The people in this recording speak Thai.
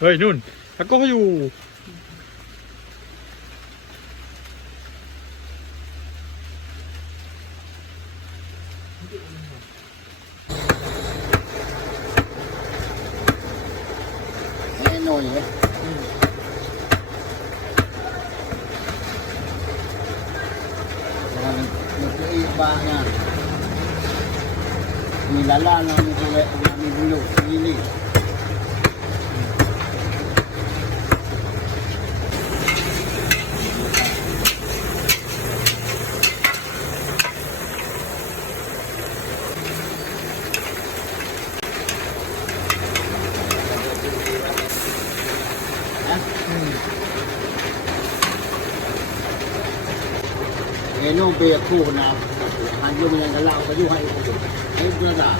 เฮ้ยนุ่นแล้วก็อยู่หน่อยเลยมันจะอีกบ้างนะมีลาล่าเรามีตัวมีบุลุมีนี่เอ็นโนเบียคู่นะหันยุ่งยังกันเราก็ยุ่งให้คนอื่นให้เพื่อนด่า